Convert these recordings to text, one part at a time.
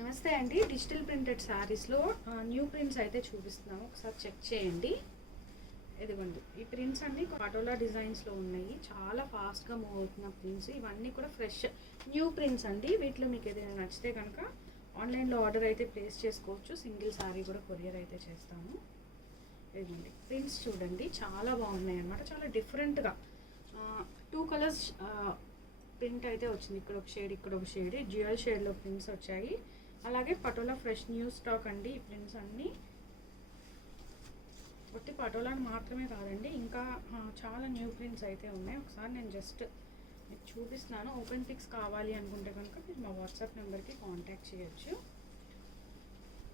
నమస్తే అండి. Digital printed శారీస్లో న్యూ ప్రింట్స్ అయితే చూపిస్తున్నాము, ఒకసారి చెక్ చేయండి. ఇదిగోండి, ఈ ప్రింట్స్ అన్నీ పటోలా డిజైన్స్లో ఉన్నాయి. చాలా ఫాస్ట్గా మూవ్ అవుతున్న ప్రింట్స్ ఇవన్నీ కూడా ఫ్రెష్ న్యూ ప్రింట్స్ అండి. వీటిలో మీకు ఏదైనా నచ్చితే కనుక ఆన్లైన్లో ఆర్డర్ అయితే ప్లేస్ చేసుకోవచ్చు. సింగిల్ శారీ కూడా కొరియర్ అయితే చేస్తాము. ఇదిగోండి, ప్రింట్స్ చూడండి, చాలా బాగున్నాయి అన్నమాట. చాలా డిఫరెంట్గా 2 కలర్స్ ప్రింట్ అయితే వచ్చింది. ఇక్కడ ఒక షేడ్, ఇక్కడ ఒక షేడ్, డ్యూయల్ షేడ్లో ప్రింట్స్ వచ్చాయి. అలాగే పటోలా ఫ్రెష్ న్యూ స్టాక్ అండి. ఈ ప్రింట్స్ అన్నీ ఒట్టి పటోలాని మాత్రమే కాదండి, ఇంకా చాలా న్యూ ప్రింట్స్ అయితే ఉన్నాయి. ఒకసారి నేను జస్ట్ మీకు చూపిస్తున్నాను. ఓపెన్ పిక్స్ కావాలి అనుకుంటే కనుక మీరు మా వాట్సాప్ నెంబర్కి కాంటాక్ట్ చేయొచ్చు.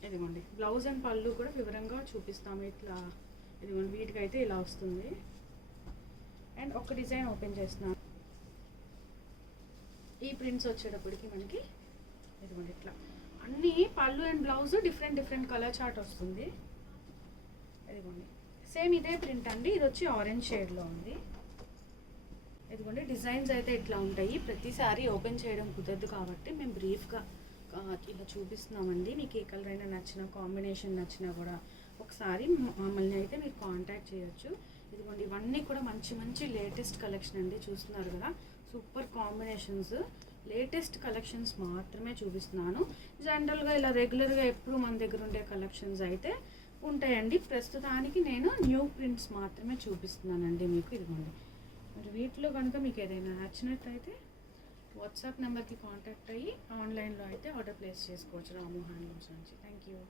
ఇదిగోండి, బ్లౌజ్ అండ్ పళ్ళు కూడా వివరంగా చూపిస్తాము. ఇట్లా ఇదిగోండి, వీటికైతే ఇలా వస్తుంది. అండ్ ఒక డిజైన్ ఓపెన్ చేస్తున్నాను. ఈ ప్రింట్స్ వచ్చేటప్పటికి మనకి ఇదిగోండి ఇట్లా అన్నీ పళ్ళు and blouse different colour chart వస్తుంది. ఇదిగోండి, సేమ్ ఇదే ప్రింట్ అండి. ఇది వచ్చి ఆరెంజ్ షేడ్లో ఉంది. ఇదిగోండి, డిజైన్స్ అయితే ఇట్లా ఉంటాయి. ప్రతిసారి ఓపెన్ చేయడం కుదరదు కాబట్టి మేము బ్రీఫ్గా ఇలా చూపిస్తున్నామండి. మీకు ఏ కలర్ అయినా నచ్చినా, కాంబినేషన్ నచ్చినా కూడా ఒకసారి మమ్మల్ని అయితే మీరు కాంటాక్ట్ చేయొచ్చు. ఇదిగోండి, ఇవన్నీ కూడా మంచి లేటెస్ట్ కలెక్షన్ అండి. చూస్తున్నారు కదా, సూపర్ కాంబినేషన్స్, లేటెస్ట్ కలెక్షన్స్ మాత్రమే చూపిస్తున్నాను. జనరల్గా ఇలా రెగ్యులర్గా ఎప్పుడు మన దగ్గర ఉండే కలెక్షన్స్ అయితే ఉంటాయండి. ప్రస్తుతానికి నేను న్యూ ప్రింట్స్ మాత్రమే చూపిస్తున్నానండి మీకు. ఇదిగోండి, మరి వీటిలో కనుక మీకు ఏదైనా నచ్చినట్టయితే వాట్సాప్ నెంబర్కి కాంటాక్ట్ అయ్యి ఆన్లైన్లో అయితే ఆర్డర్ ప్లేస్ చేసుకోవచ్చు రాము హ్యాండ్లూమ్స్ నుంచి. Thank you.